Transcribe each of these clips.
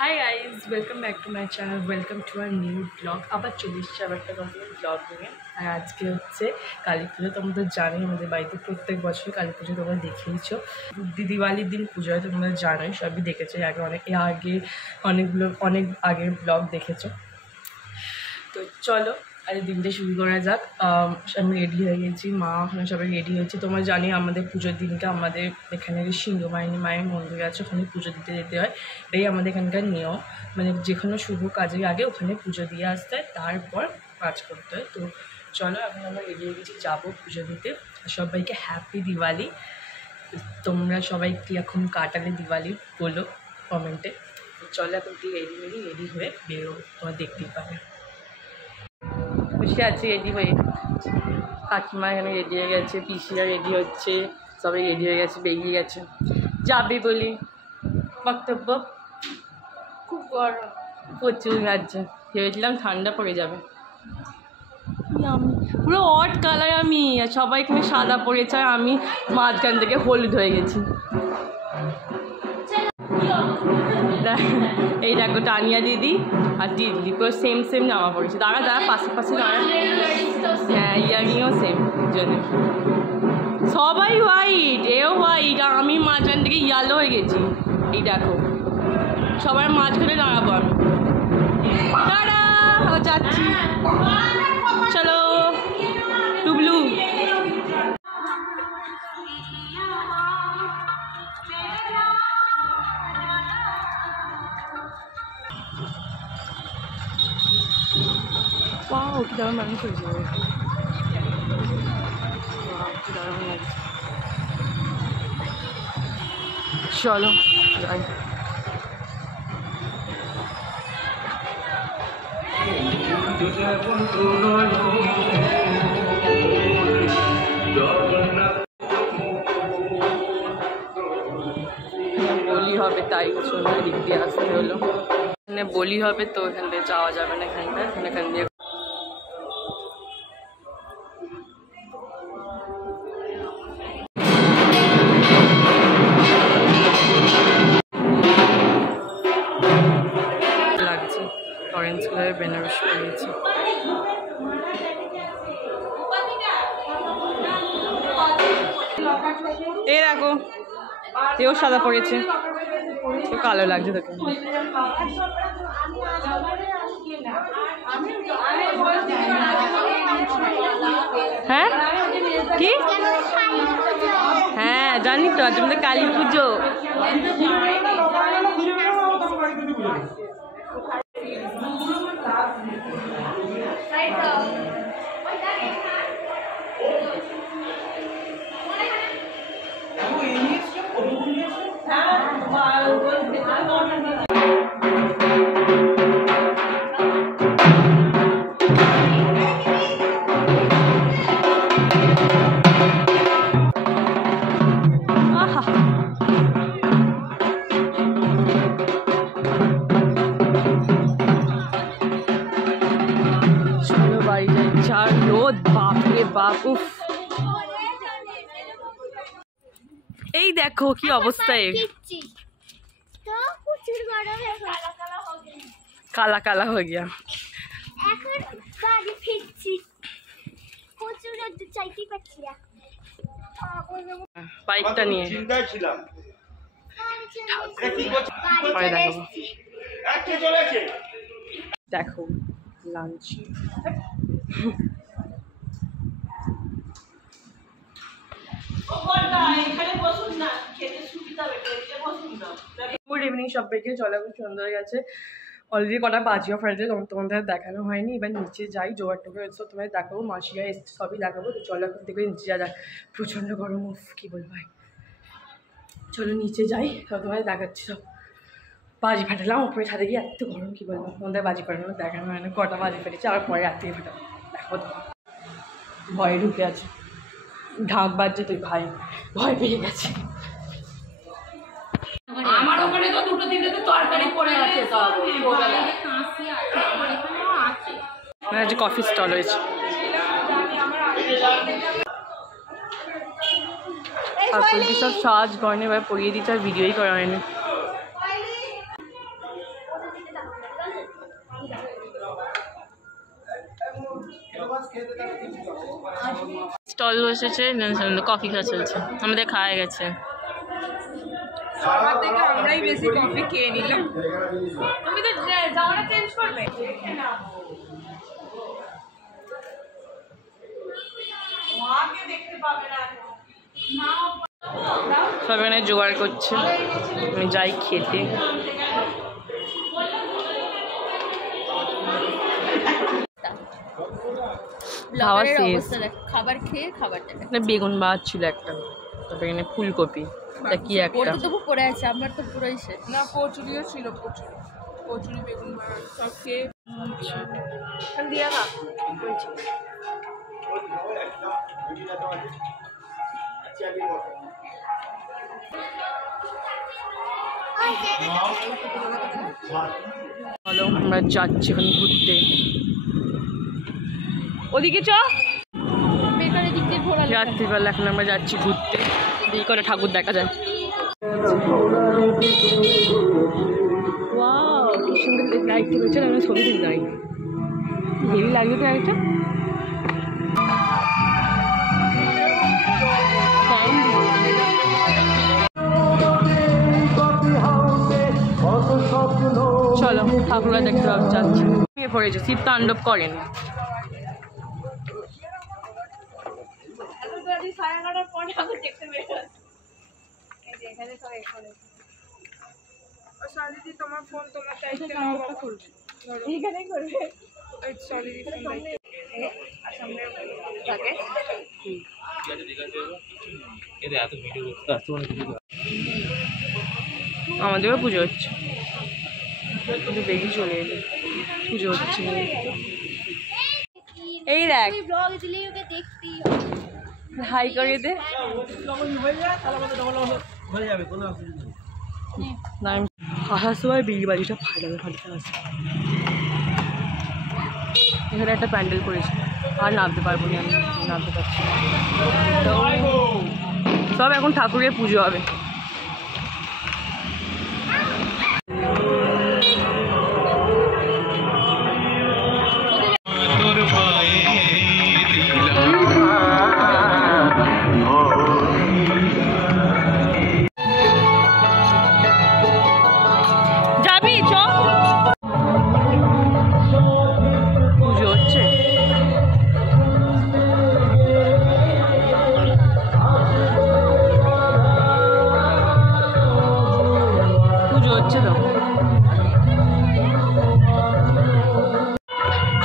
High guys, welcome back to my channel, welcome to our new blog. আবার চলে এসেছি আবার একটা নতুন ব্লগ নিয়ে। আর আজকে হচ্ছে কালী পুজো। তোমরা তো জানোই আমাদের বাড়িতে প্রত্যেক বছর কালী পুজো তোমরা দেখেইছো। দিওয়ালির দিন পুজো হয়, তোমরা জানোই, সবই দেখেছো। অনেক আগের ব্লগ দেখেছো। তো চলো আজ দিনটা শুরু করা যাক। আমি রেডি হয়ে গেছি, মা ওখানে সবাই রেডি হয়েছে। তোমরা জানি আমাদের পুজোর দিনকে আমাদের এখানে সিংহবাহিনী মায়ের মন্দির আছে, ওখানে পুজো দিতে যেতে হয়। এটাই আমাদের এখানকার নিয়ম, মানে যে কোনো শুভ কাজের আগে ওখানে পুজো দিয়ে আসতে হয়, তারপর কাজ করতে হয়। তো চলো এখন আমরা রেডি হয়ে গেছি, যাবো পুজো দিতে। সবাইকে হ্যাপি দিওয়ালি। তোমরা সবাই কীরকম কাটালে দিওয়ালি বলো কমেন্টে। চলো এখন রেডি হয়ে বেরো, তোমরা দেখতেই পাবে। খুশি আছি রেডি হয়ে। কাকিমা এখানে রেডি হয়ে গেছে, পিসিরা রেডি হচ্ছে, সবাই রেডি হয়ে গেছে, বেরিয়ে গেছে যাবে বলে। বক্তব্য খুব গরম, প্রচুর লাগছে। ভেবেছিলাম ঠান্ডা পড়ে যাবে। পুরো অট কালার আমি, আর সবাই এখানে সাদা পড়েছে, আর আমি মাঝখান থেকে হলুদ হয়ে গেছি। এই দেখো টানিয়া দিদি আর দিদি পুরো সেম জামা পড়েছে। দাঁড়া পাশাপাশি দাঁড়া। হ্যাঁ, ইয়ারিংও সেম জন্য সবাই হোয়াইট, এও হোয়াইট, আর আমি মাঝখান থেকে ইয়েলো হয়ে গেছি। এই দেখো সবার মাঝখানে দাঁড়াবো আমি। দাঁড়া যাচ্ছি, চলো টুবলু। Wow, কি দারুণ মানুষ হয়েছে, কি দারুণ লাগছে। চলো যাই। বলি হবে তাই জন্য দিক দিয়ে আসতে হলো। এখানে বলি হবে তো এখান থেকে যাওয়া যাবে না, এখান দিয়ে লাগছে। অরেঞ্জ কালারের বেনারসি পরেছি। এই দেখো এও সাদা পড়েছে, কালো লাগছে তোকে। হ্যাঁ কি? হ্যাঁ জানি তো, আজ আমাদের কালী পুজো। এই দেখো কি অবস্থা, কালা কালা হয়ে গিয়া। বাইকটা নিয়ে দেখো লাঞ্চ। গুড ইভিনিং সবাইকে। চলে খুব সুন্দর হয়ে গেছে। অলরেডি কটা বাজিও ফ্রাইডে তোমাদের দেখানো হয়নি। এবার নিচে যাই, জোগাড় টোগাড় এসব তোমাদের দেখাবো, মাসিরা এসছে সবই দেখাবো। তো চলো এখন থেকে নিচে যাক। প্রচণ্ড গরম, কী বলবো ভাই। চলো নিচে যাই, সব তোমাদের দেখাচ্ছি। সব বাজি ফাটালাম উপরে ছাদে গিয়ে, এত গরম কী বলবো। তোমাদের বাজি ফাটানো দেখানো হয় না, কটা বাজি ফেটেছে, আবার পরে রাত্রে ফাটাবো, দেখো তো। ভয়ে ঢুকে আছে, ঢাক বাজছে, তুই ভাই ভয় পেয়ে গেছে। আমার ওখানে তো দুটো তিনটে তরকারি পড়ে আছে, আজ কফি স্টল হয়েছে। আর সব সাজ গয়না এবার পরিয়ে দিতে, আর ভিডিওই করা হয়নি। স্টল বসেছে, কফি খাওয়া চলছে, আমাদের খাওয়া গেছে। আমার থেকে আমরাই বেশি কফি খেয়ে নিলাম। তুমি তো জামাটা চেঞ্জ করবে। সব এখানে জোগাড় করছে, আমি যাই খেতে। খাওয়া শেষ, খাবার খেয়ে খাবারটা বেগুন ভাত ছিল একটা, তারপরে এখানে ফুলকপি, কি একটা তবু পড়ে আছে, আমার তো পুরোই শেষ। না কচুরিও ছিল, কচুরি বেগুন ভাত সব খেয়ে দিয়া না চলো আমরা যাচ্ছি এখন ঘুরতে, ওদিকে চ। রাত্রিবেলা এখন আমরা যাচ্ছি ঘুরতে, এই করে ঠাকুর দেখা যায়। ওয়াও, কি সুন্দর লাইট হচ্ছে, আমরা ছবি তুলতে পারি, হেভি লাগবে তো একটা। চলো ঠাকুরা দেখতে যাচ্ছি। পড়েছে, শিব তাণ্ডব করেন। তোমার ফোন তোমার চাইতে না করবে, এইখানেই করবে। সরি সামনে থাকে আমাদেরও পুজো হচ্ছে, দেখি চলে এলো পুজো হচ্ছে। এই দেখ, হাই করে দে। না আমি আসার সময় বিড়ি বাড়িটা ফাটাতে আসে। এখানে একটা প্যান্ডেল করেছি, আর নামতে পারবো না, আমি নামতে পারছি। সব এখন ঠাকুরের পুজো হবে। যাবি চ, পুজো হচ্ছে। পুজো হচ্ছে তো,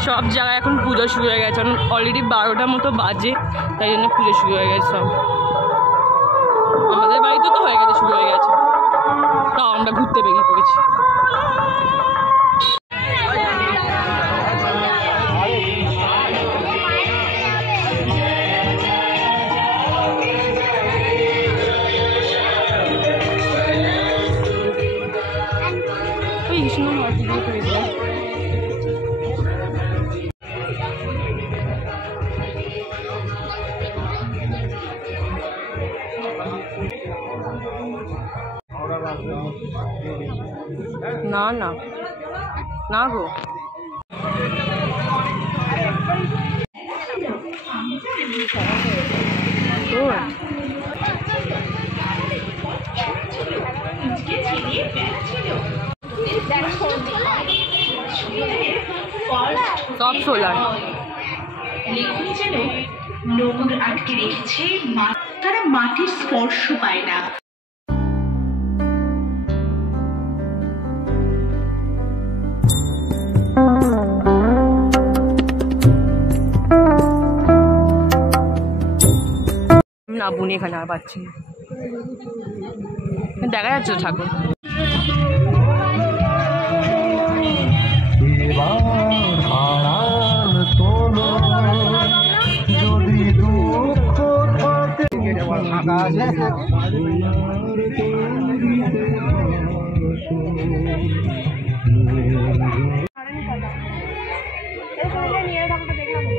সব জায়গায় এখন পুজো শুরু হয়ে গেছে, কারণ অলরেডি 12টার মতো বাজে, তাই জন্য পুজো শুরু হয়ে গেছে সব। আমাদের বাড়িতে তো হয়ে গেছে, শুরু হয়ে গেছে, তাও আমরা ঘুরতে বেরিয়ে পড়েছি। না না না গো, সব সোলার। লেগুন যেন নোংর আটকে রেখেছে, তারা মাটির স্পর্শ পায় না। না বুনি এখানে আর পাচ্ছি না, দেখা যাচ্ছে তো ঠাকুর।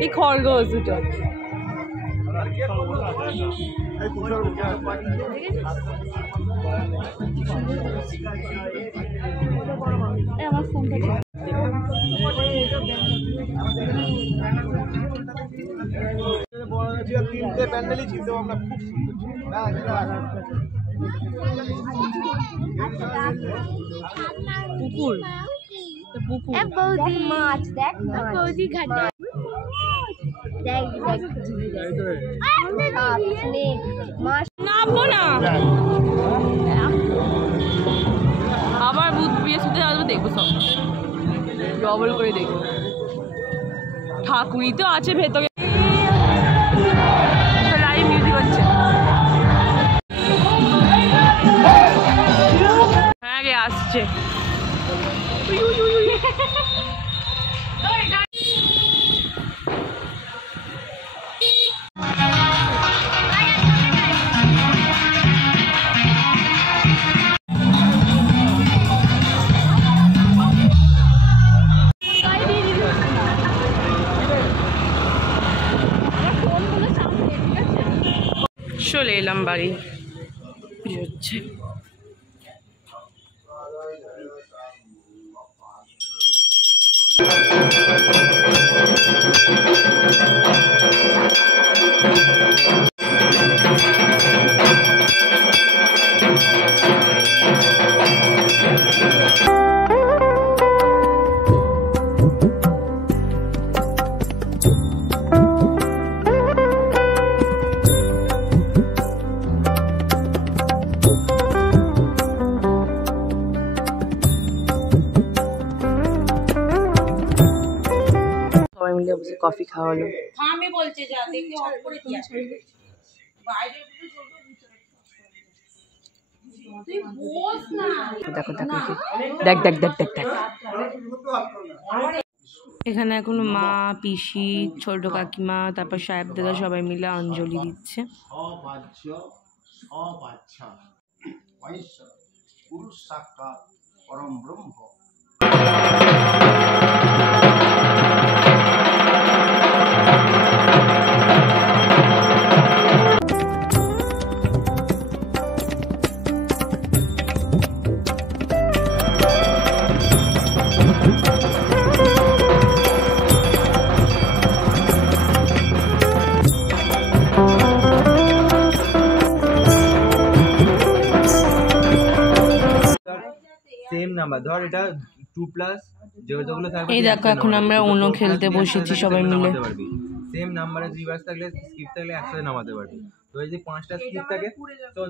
এই খরগোশ দুটো আমার ফোনটা ছিল 3টে প্যান্ডেলই ছিল আমরা খুব সুন্দর ছিল পুকুর পুকুর বৌদি মাছ দেখ বৌদি ঘাটে দেখ দেখ মাছ নামবো না আবার বুধ বৃহস্পতি আসবে দেখবো সব ডবল করে দেখবো ঠাকুরই তো আছে ভেতরে লাইভ মিউজিক হচ্ছে হ্যাঁ রে আসছে চলে এলাম বাড়ি হচ্ছে মিলে বসে কফি খাওয়ালো আমি বলছি যা দেখে অফ করে দিয়া বাইরে তুই বস না দেখো দেখ দেখ দেখ দেখ দেখ এখানে এখন মা পিসি ছোট কাকিমা তারপর সাহেব দাদা সবাই মিলে অঞ্জলি দিচ্ছে পুরুষ সাক্ষাৎ পরম ব্রহ্ম সেম নাম্বার ধর এটা 2+ যেগুলো থাকবে এই দেখো এখন আমরা উনো খেলতে বসেছি সবাই মিলে সেম নাম্বারে 3 বার থাকলে স্কিপ থাকলে একসাথে নামাতে পারবি তো এই যে 5টা স্কিপ থাকে চল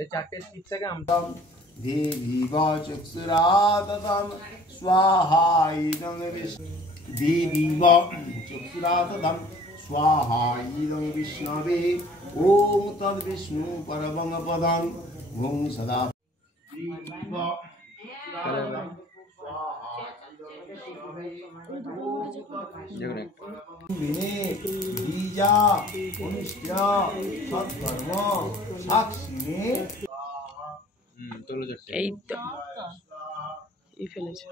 এই 4টে স্কিপ থাকে আমরা দেবীবা চক্ষুরাততম স্বাহাইদং দেবীবা চক্ষুরাততম স্বাহাইদং বিষ্ণবে ওম তদ বিষ্ণু পরমং পদং ওম সদা দেবীবা এই তো এই ফেলেছে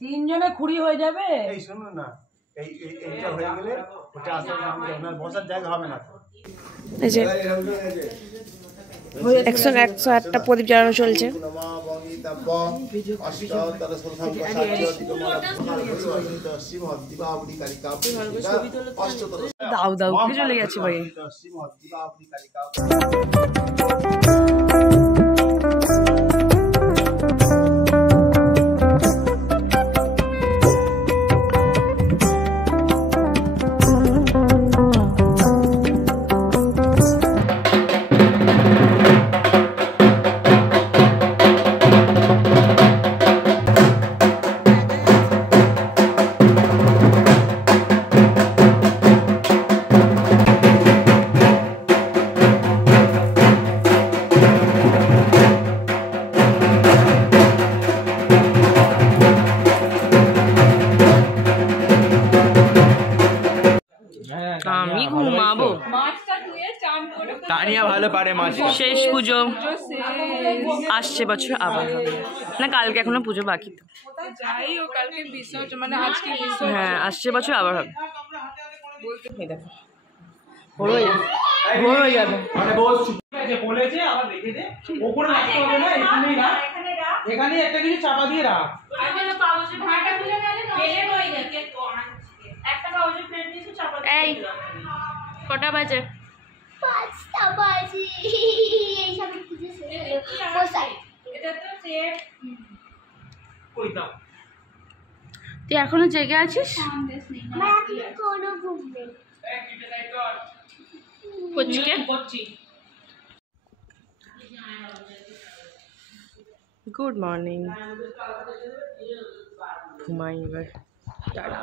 তিনজনে খুঁড়ি হয়ে যাবে এই শুনুন না এইটা হয়ে গেলে ওটা আসলে নাম বসার জায়গা হবে না এই যে 108টা প্রদীপ জ্বালানো চলছে দাও দাও করে চলে গেছে ভাই আমি ঘুমাবো তানিয়া ভালো পারে মাছ শেষ পুজো আসছে বছর আবার হবে না কালকে এখনো পুজো বাকি তো যাই ও কালকে বিসর্জন মানে আজকে বিসর্জন হ্যাঁ আসছে বছর আবার হবে ভোর হয়ে যাবে মানে বলেছে আবার রেখে দে ওপরে রাখতে হবে না এখানেই রাখ এখানে একটা কিছু চাপা দিয়ে রাখ এই কটা বাজে? 5টা বাজে। এই সব পুজো শেষ হলো। বসাই। তুই এখনো জেগে আছিস? আমার এখন কোনো ঘুম নেই। পুচকে গুড মর্নিং। ঘুমাই এবার, টাটা।